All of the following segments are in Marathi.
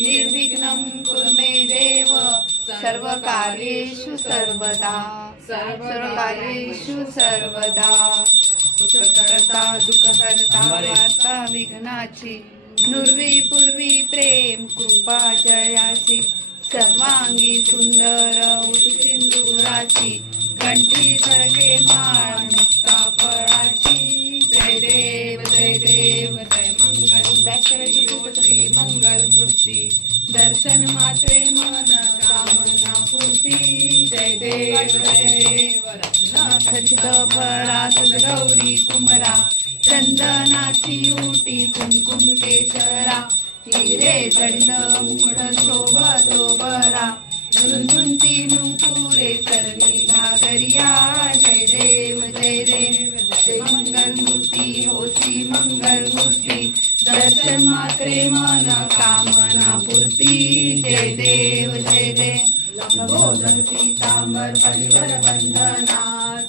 निर्विघ्नं कुरु मे देव सर्वकार्येषु सर्वदा सर्वकार्येषु सर्वदा सुखकर्ता दुःखहर्ता वार्ता विघ्नाची नुर्वी पूर्वी प्रेम कृपा जयाची सर्वांगी सुंदर उटी सिंदुराची कंठी झळके माळ मुक्ता फळाची जय देव जय मंगल श्री मंगल मूर्ती दर्शन मात्रे मन कामना पूर्ती जय देव खचित फळात गौरी कुमरा चंदनाची उटी कुमकुम केशरा हिरे जडित मुकुट शोभतो बरा झुंझुंती नुपुरे सरणी घागरिया जय देव जय मंगल मूर्ती होती मंगल मूर्ती दर्शन मात्रे मन कामना पूर्ती जय देव लंबोदर पीतांबर परिवर वंदना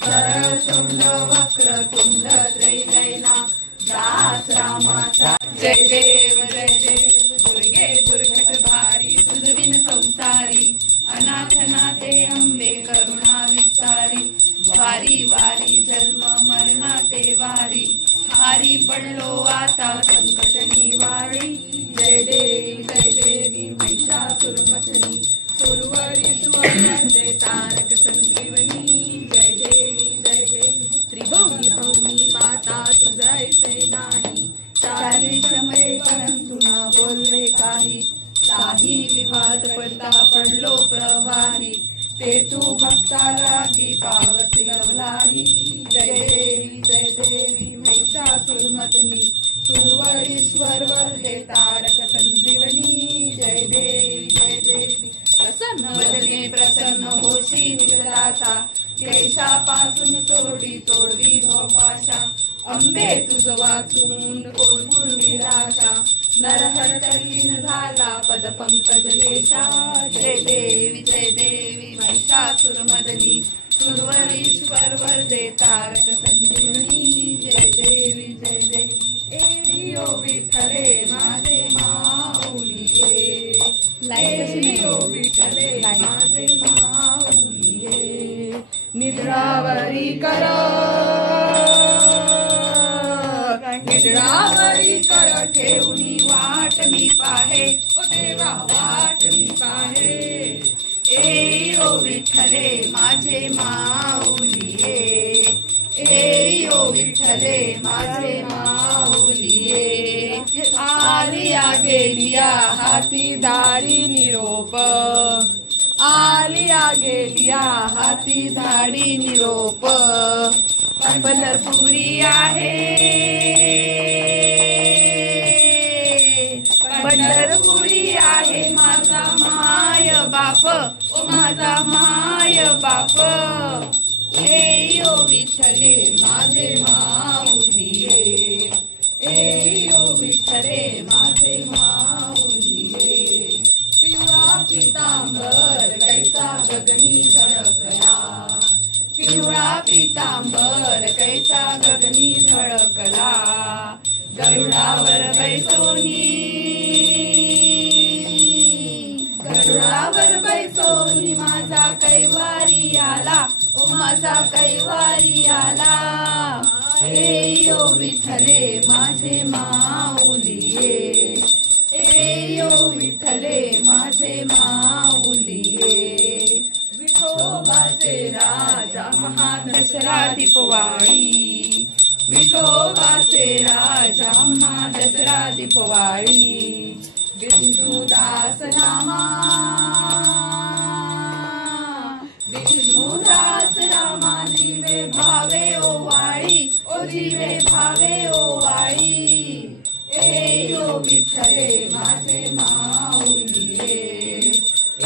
सरळ शृंग वक्र तुंड त्रैनयना दास रामाचा जय देव दुर्गे दुर्गट भारी तुझविन संसारी अनाथ नाथे अंबे करुणा विस्तारी वारी वारी जन्म मरणाते वारी हारी पडलो आता संकट निवारी जय देवी महिषासुरमर्दिनी सुरवरीश्वर तारक संजीवनी जय देवी त्रिभुवनी भूमी माता तुझैसे नाही चारी शमरे परंतु न बोलले काही विवाद पडता पडलो प्रवाही ते तू भक्ताला पावसी लवलाही जय देवी महिषासुरमर्दिनी सुरवरीश्वर वरदे तारक संजीवनी जय देवी प्रसन्न वदने प्रसन्न होशी निजदासा केशापासून तोडवी भोपाशा अंबे तुझ वाचून कोण पूर्वीराशा नरहर तल्लीन झाला पद पंकज लेशा जय देवी महिषासुरमर्दिनी सुरवरीश्वर वरदे तारक संजीवनी जय देवी एयो विठ्ठले माझे माऊलिये एयो विठ्ठले माझे माऊलिये निद्रावरी कर ठेवणी वाट मी पाहे ओ देवा वाट मी पाहे एयो विठ्ठले माझे माऊलिये एयो विठ्ठले माझे माऊलिये आलिया गेलिया हाती दारी निरोप आलिया गेलिया हाती दाढी निरोप पंढरपुरी आहे पंढरपुरी आहे माझा माय बाप ओ माझा माय बाप एयो विठ्ठले माझे माऊलिये एयो विठ्ठले माझे माऊलिये पिवळा पीतांबर कैसा गगनी झळकला पिवळा पीतांबर कैसा गगनी झळकला गरुडावर बैसोनी माझा कैवारी आला ओ माझा कैवारी आला एयो विठ्ठले माझे माऊलिये एयो विठ्ठले माझे माऊलिये विठोबाचे राजा महादसरा दीपवाळी विठोबाचे राजा महादसरा दीपवाळी विष्णुदास रामा जीवे भावे ओवाळी ओ जीवे भावे ओवाळी एयो विठ्ठले माझे माऊलिये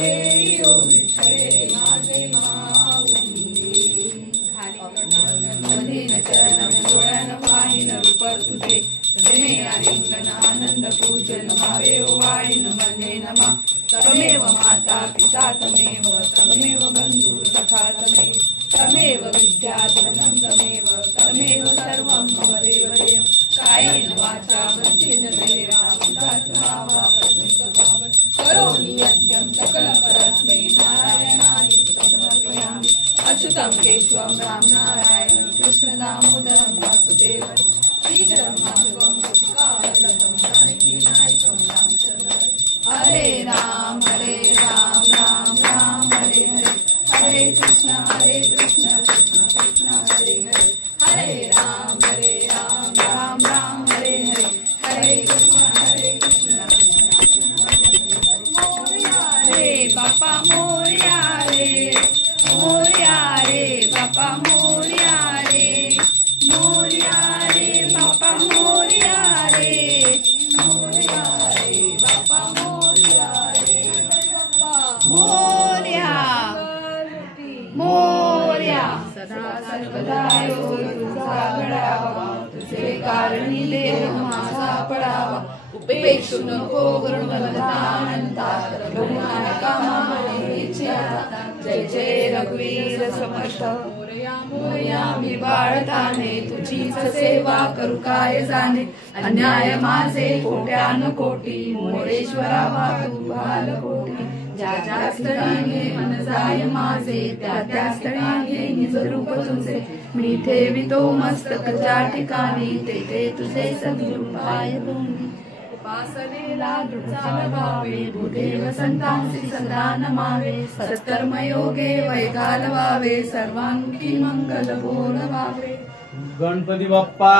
एयो विठ्ठले माझे माऊलिये मधीन चरण डोळ्यान पाहिन रूप तुझे तमे आलिंगन आनंद पूजन भावे ओवाळीन मध्ये नमा तमेव माता पिता तमेव तमेव बंधु सखा तमेव विद्या धनं तमेव सर्वं मम देवदेव कायेन वाचा मनसेन वा विश्वं राम नारायण कृष्ण दामोदर वासुदेव श्रीधरं माधवं गोपिकावल्लभं जानकी नायकं रामचंद्र हरे राम राम राम हरे हरे हरे कृष्ण कृष्ण कृष्ण हरे हरे हरे राम राम राम हरे हरे हरे कृष्ण रे बापा मोरया रे बापा मोरया रे बापा मोरया रे बापा मोरया रे मोरया सदा सर्वदा तुझा घडावा तुझे कारणी देह माझा पडावा उपेक्षु नको गुरुमलतानंता रघुनायका जय जय रघुवीर समर्थ मोरया मी बाळताने तुझीच सेवा करू काय जाणे अन्याय माझे कोट्यान कोटी मोरेश्वरा वाहू बालकोटी ज्या ज्या स्थळी मन जाय माझे त्या स्थळी निज रूप तुझे मी ठेवितो मस्तक ज्या ठिकाणी ते तुझे सद्रूप पाय दोन्ही उपासनेला चालवावे भूदेव संतांसी सदा नमावे सत्कर्म योगे वै घालवावे सर्वांगी मंगल बोलवावे गणपती बाप्पा